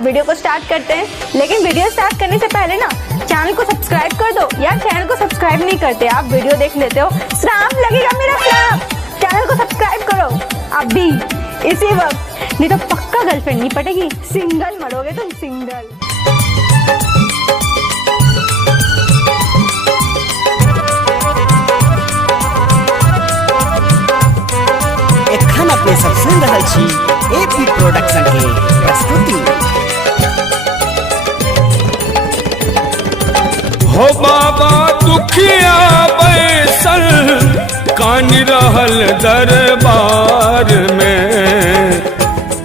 Video को start करते हैं। लेकिन वीडियो स्टार्ट करने से पहले ना चैनल को सब्सक्राइब कर दो। यार चैनल को सब्सक्राइब नहीं करते, आप वीडियो देख लेते हो, श्राप लगेगा मेरा श्राप। चैनल को सब्सक्राइब करो अभी इसी वक्त, नहीं तो पक्का गर्लफ्रेंड नहीं पटेगी, सिंगल मरोगे तुम, सिंगल। एखन अपने सब सुन रहल छी एपी प्रोडक्शन के प्रस्तुति। हो बाबा दुखिया बैसल कान रहल दरबार में,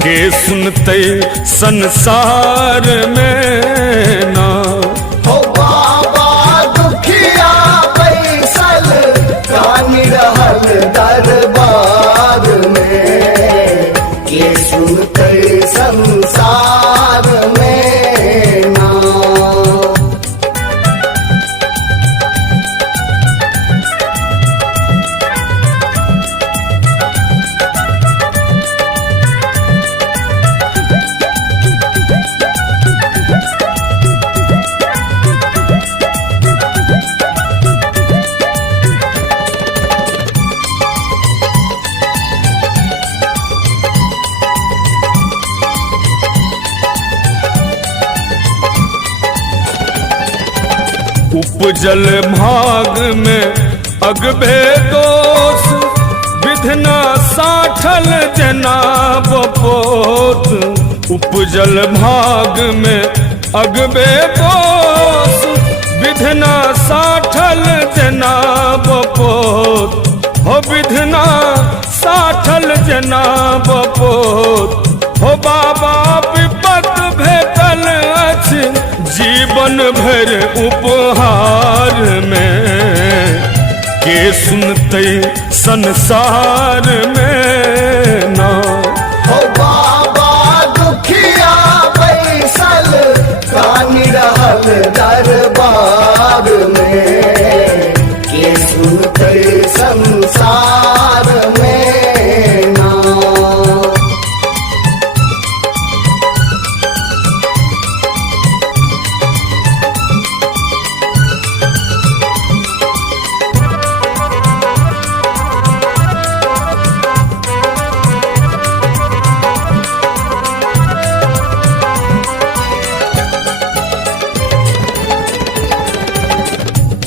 के सुनते संसार में ना। हो बाबा दुखिया बैसल कान रहल दरबार में, के सुनते संसार में ना। उपजल भाग में अगबे दोष, विधना साठल जनाब पोत। उपजल भाग में अगबे दोष, विधना साठल जनाब पोत। हो विधना साठल जनाब पोत। हो बाबा विपत भेटल अछि जीवन भर उपहार में, के सुनते संसार में ना। हो बाबा दुखिया बैसल कान रहल दरबार में, के सुनते संसार में ना।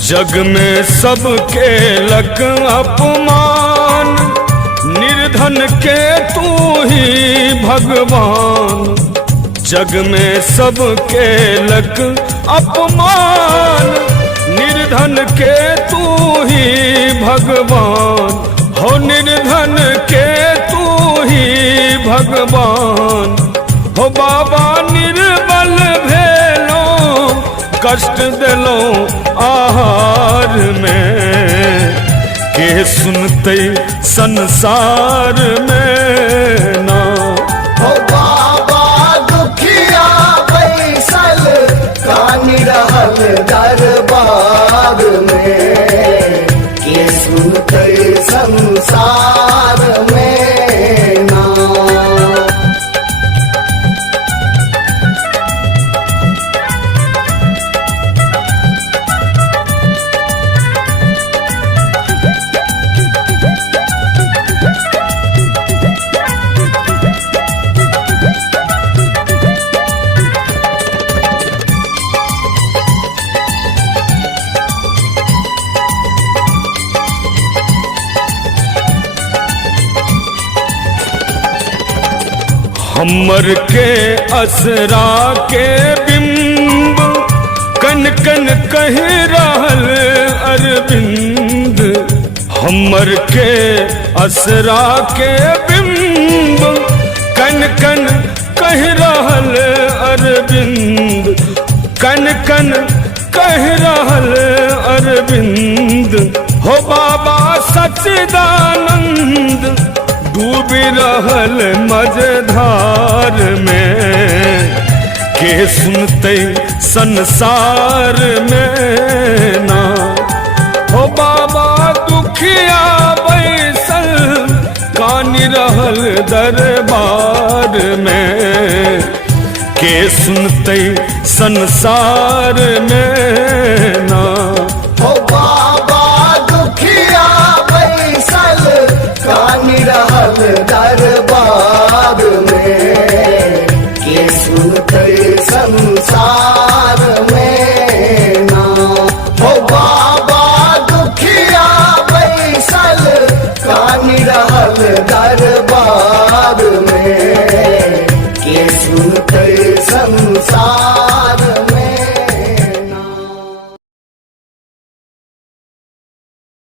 जग में सबके लक अपमान, निर्धन के तू ही भगवान। जग में सबके लक अपमान, निर्धन के तू ही भगवान। हो निर्धन के तू ही भगवान। हो बाबा निर्बल भेलो, कष्ट दिलो आहार में, के सुनते संसार में ना। हो बाबा दुखिया बैसल कान रहल दरबार में, के सुनते संसार में ना। हमर के असरा के बिंब, कन कन कह रहल अरविंद। हमर के असरा के बिंब, कन कन कह रहल अरविंद। कन कन कह रहल अरविंद। हो बाबा सच्चिदानंद डूब रहल मझधार में, के सुनते संसार में ना। हो बाबा दुखिया बैसल कान रहल दरबार में, के सुनते संसार में ना। हो